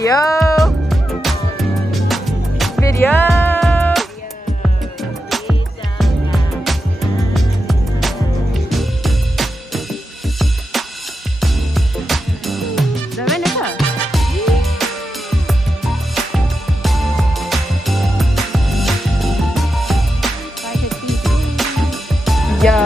Video. Video. Dah mana kah? Private TV. Ya.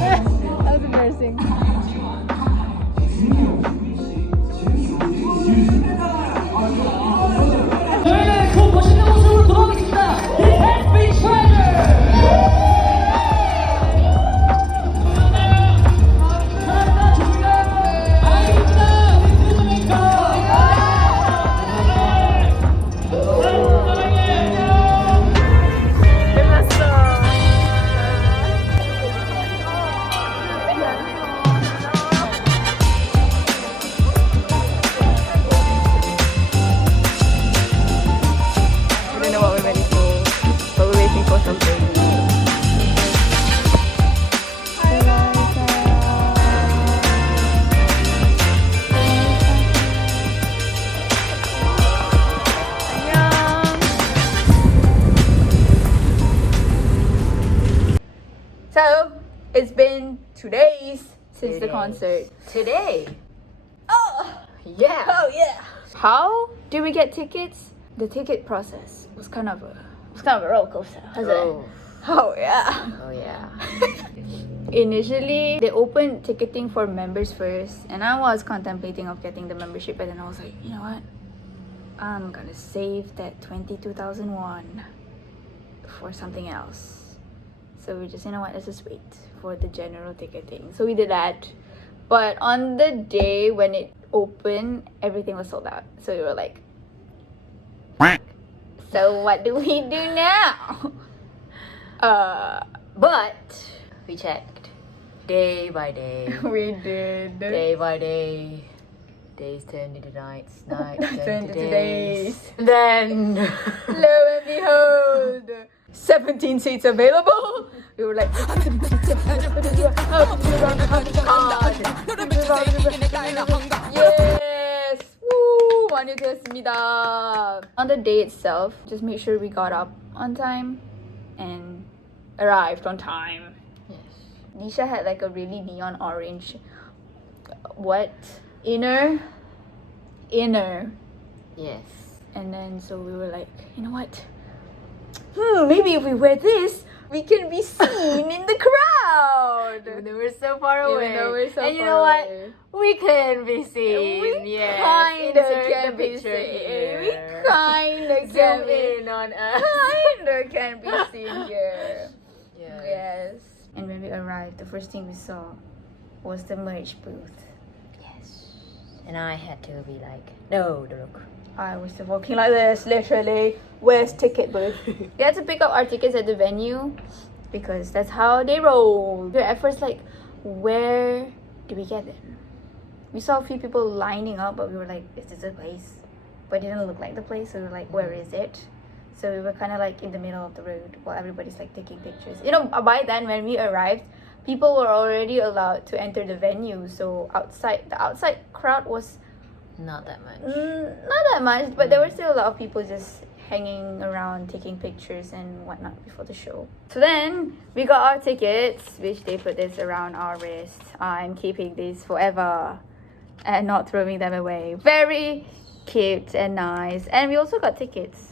That was embarrassing. 저희는 그 멋있는 모습으로 돌아오겠습니다. It has been treasure. 사랑하는 주민아, 아이입니다. 우리 I don't know what we're ready for, but we're waiting for something. So, it's been 2 days since the concert. Today. Oh! Yeah. Oh yeah! How did we get tickets? The ticket process was kind of a roller coaster, hasn't Oh. it? Oh yeah. Oh yeah. Initially, they opened ticketing for members first, and I was contemplating of getting the membership, but then I was like, you know what? I'm gonna save that 22,001 for something else. So we just, you know what? Let's just wait for the general ticketing. So we did that, but on the day when it opened, everything was sold out. So we were like, so what do we do now? But we checked day by day. We did. Day by day. Days turned into nights. Nights turned into days. days. Then Lo and behold, 17 seats available. We were like, yes, woo, 많이 되었습니다. On the day itself, just make sure we got up on time and arrived on time. yes. Nisha had like a really neon orange, inner, Yes. and then so we were like, you know what? Maybe if we wear this, we can be seen in the crowd. Even though we're so far Even away. though we're so and you far know what? away. We can be seen. We yes. kinda Insert can the be picture seen. here. We kinda Zoom can be. in on us. Kinda can be seen here. Yes. Yes. And when we arrived, the first thing we saw was the merch booth. Yes. And I had to be like, no, look. I was still walking like this, literally. Where's ticket booth? We had to pick up our tickets at the venue because that's how they roll. We were at first like, where do we get them? We saw a few people lining up, but we were like, is this a place? But it didn't look like the place, so we were like, where is it? So we were kind of like in the middle of the road while everybody's like taking pictures. You know, by then when we arrived, people were already allowed to enter the venue. So the outside crowd was Not that much. not that much, but there were still a lot of people just hanging around, taking pictures and whatnot before the show. So then we got our tickets, which they put this around our wrist. I'm keeping these forever and not throwing them away. Very cute and nice. And we also got tickets.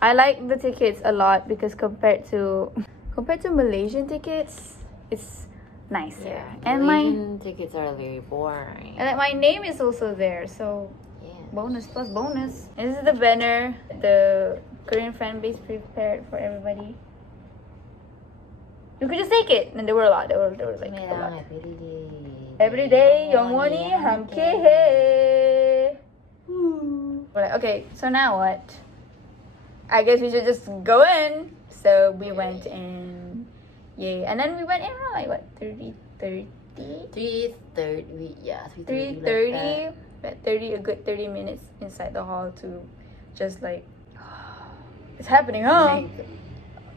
I like the tickets a lot because compared to Malaysian tickets, it's nicer. Yeah, And Malaysian tickets are very boring. and my name is also there, so Yeah. bonus plus bonus. And this is the banner the Korean fan base prepared for everybody. You could just take it. And there were a lot. There were like a lot. Every day, 영원히 함께해. We're like, okay, so now what? I guess we should just go in. So we went in. Yay. And then we went in around like what, 3:30? 3:30. Yeah, 3:30. About 30, a good 30 minutes inside the hall to just like, it's happening, huh?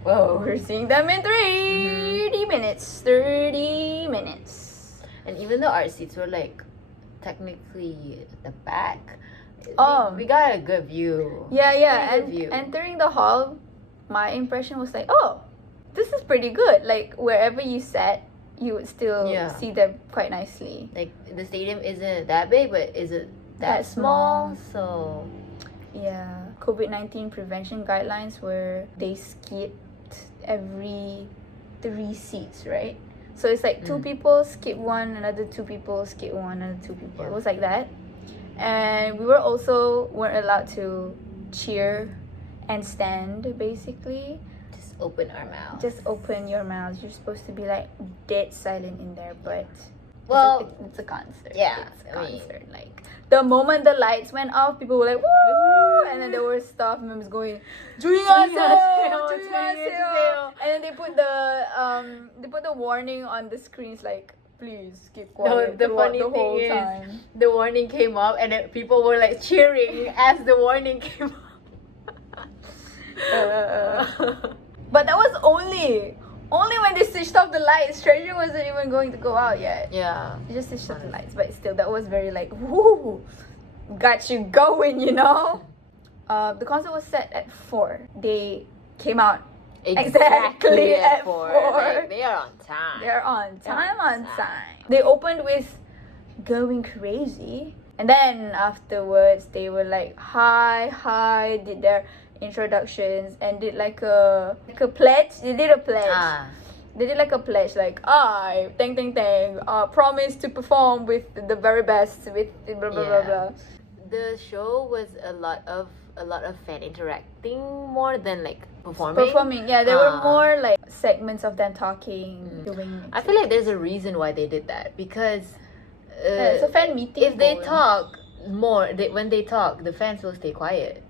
Whoa. We're seeing them in 30 minutes. 30 minutes. And even though our seats were like technically at the back, we got a good view. Yeah, yeah. Pretty And good view. entering the hall, my impression was like, oh, this is pretty good. Like wherever you sat, you would still see them quite nicely. Like the stadium isn't that big, but isn't that small. So yeah, COVID-19 prevention guidelines where they skipped every 3 seats, right? So it's like 2 people skip one, another 2 people skip one, another 2 people. It was like that. And we weren't allowed to cheer and stand basically. just open our mouth. Just open your mouth. You're supposed to be like dead silent in there, but Well, it's a concert. yeah, It's a I mean- concert. Like the moment the lights went off, people were like woo, and then there were staff members going 주의하세요, 주의하세요. And then they put the warning on the screens like please keep quiet the throughout funny the whole thing is, time. the warning came up and then people were like cheering as the warning came up. But that was only when they switched off the lights. Treasure wasn't even going to go out yet. Yeah. They just switched off the lights, but still, that was very like, woo, got you going, you know? The concert was set at 4. They came out exactly at 4. Like, they are on time. They're on time, on time. They opened with Going Crazy. And then afterwards, they were like, hi, did their introductions and did like a pledge. They did a pledge. They did like a pledge, like I promise to perform with the very best, with blah blah blah blah. The show was a lot of fan interacting more than like performing. Yeah, there were more like segments of them talking, doing. I feel like there's a reason why they did that because it's a fan meeting. If they talk more, when they talk, the fans will stay quiet.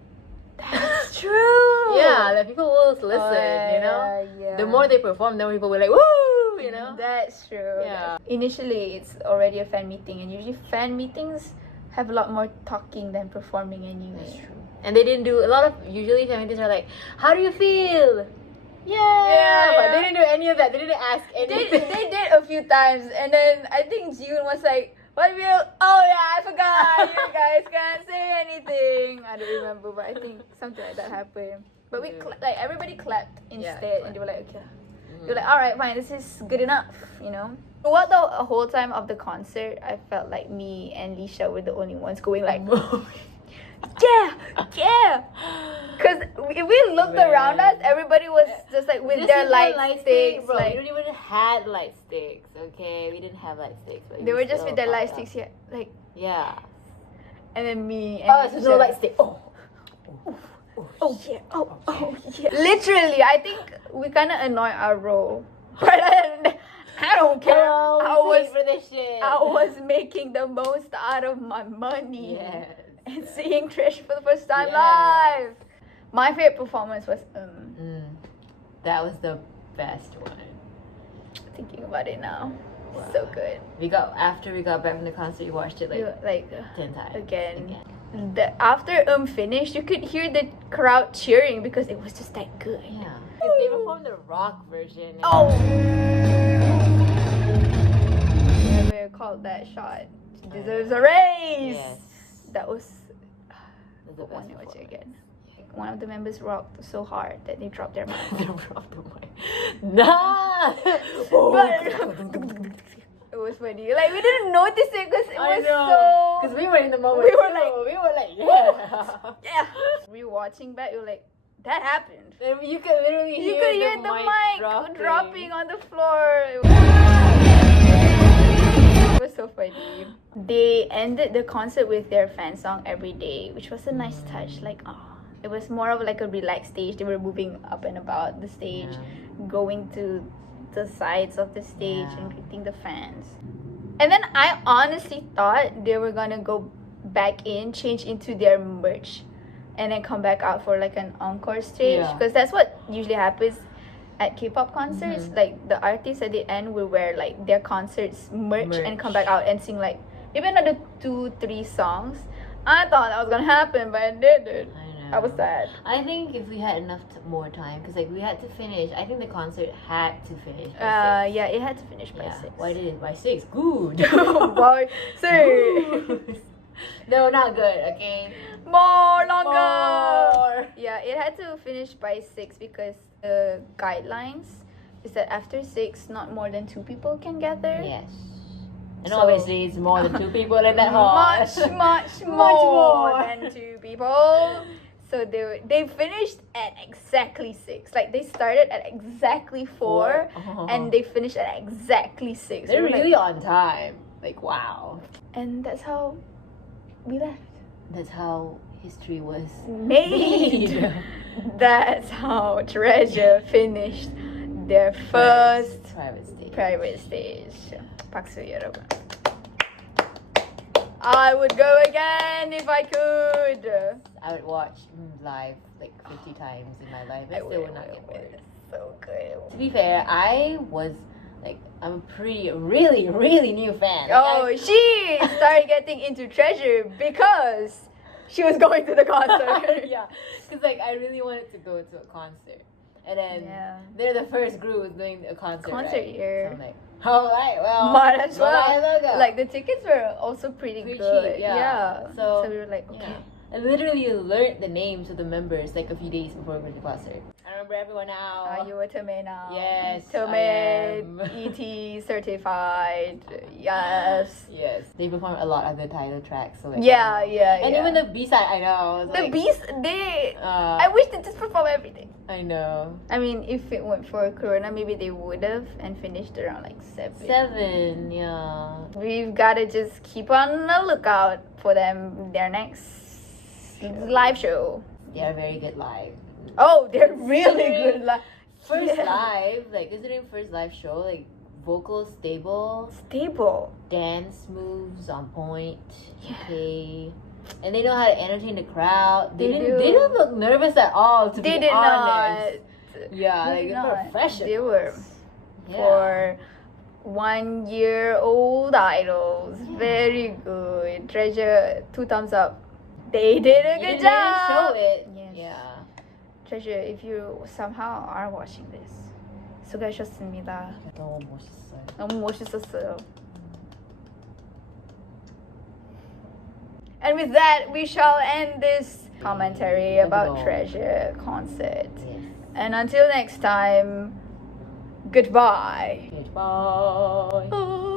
That's true. Yeah, like people will listen, you know? Yeah. The more they perform, the more people will like, woo, you know? That's true. Yeah. Initially, it's already a fan meeting, and usually fan meetings have a lot more talking than performing anyway. That's true. And they didn't do, usually fan meetings are like, how do you feel? Yeah. But they didn't do any of that. They didn't ask anything. They did a few times, and then I think June was like, what do you feel? Oh yeah, I forgot. You guys can't say anything. I don't remember, but I think something like that happened. But we like everybody clapped instead, and they were like, okay. They were like, all right, fine, this is good enough, you know. Throughout the whole time of the concert, I felt like me and Lisha were the only ones going like, yeah. Because if we looked around us, everybody was just like with their light sticks. Bro, Like, we don't even had light sticks, okay? We didn't have light sticks. But they we were just still with their light popped up. sticks, yeah. Like, Yeah. and then me and Oh, so no Lisha. light stick. Oh yeah. Literally, I think we kind of annoy our role. But then, I don't care. I for this shit. I was making the most out of my money. Yes. And seeing Trish for the first time Yes. live. My favorite performance was That was the best one. thinking about it now. Wow. So good. After we got back from the concert, we watched it like 10 times. Again. After finished, you could hear the crowd cheering because it was just that good. Yeah. Because they performed the rock version. Oh! Whoever called that shot deserves a raise. Yes. That was It was the one best to watch it performance. again. Yeah. One of the members rocked so hard that they dropped their mic. They dropped the mic. Nah! It was funny. Like, we didn't notice it because it was Because we were in the moment. We were like, yeah. yeah. Rewatching back, we were like, that happened. And you could literally You could hear the mic dropping on the floor. It was so funny. They ended the concert with their fan song Every Day, which was a nice touch. Like, it was more of like a relaxed stage. They were moving up and about the stage, going to the sides of the stage and greeting the fans. And then I honestly thought they were gonna go back in, change into their merch, and then come back out for like an encore stage, because that's what usually happens at K-pop concerts. Like, the artists at the end will wear like their concerts merch and come back out and sing like maybe another 2-3 songs. I thought that was gonna happen, but it didn't. I was sad. I think if we had enough more time, because like we had to finish. I think the concert had to finish by 6. Yeah, it had to finish by 6. Why did it by 6? Good. By 6. No, not good. Okay. More. Yeah, it had to finish by 6 because the guidelines is that after 6, not more than 2 people can gather. Yes. And So- obviously, it's more than 2 people in that hall. Much more than 2 people. So they finished at exactly 6. Like, they started at exactly 4 and they finished at exactly 6. They're We were really like, on time. Like, wow. and that's how we left. That's how history was Made. That's how Treasure finished their first private stage. 박수 여러분. I would go again if I could. I would watch live like 50 times in my life. I still would not get bored. So good. To be fair, I'm a really new fan. She started getting into Treasure because she was going to the concert. Yeah, because like I really wanted to go to a concert, and then they're the first group doing a concert. Year. So I'm like, all right, well, might as well. might as well go. Like, the tickets were also pretty good. cheap, yeah. So we were like, okay. Yeah. I literally learned the names of the members like a few days before going to the concert. I remember everyone now. Are you a Tomei now? Yes, Tomei, I am. ET certified. Yes. Yes, they perform a lot of the title tracks. So like, Yeah. and even the B-side, I know. the like, Beast, I wish they just perform everything. I know. I mean, if it weren't for Corona, maybe they would have and finished around like 7. 7, yeah. We've got to just keep on the lookout for them, their next live show. They are very good live. Oh, they're really good live. First live, like considering first live show, like vocals stable, dance moves on point. Okay. And they know how to entertain the crowd. They didn't look nervous at all, to They be did honest. not. Yeah, They like did they're not. professionals. They were. Yeah. For 1-year-old idols. Very good. Treasure, 2 thumbs up. They did a good didn't job. show it. Yes. Yeah. Treasure, if you somehow are watching this, 수고하셨습니다. 너무 멋있어요. 너무 멋있었어요. And with that, we shall end this commentary about Treasure concert. Yes. And until next time, goodbye. Goodbye.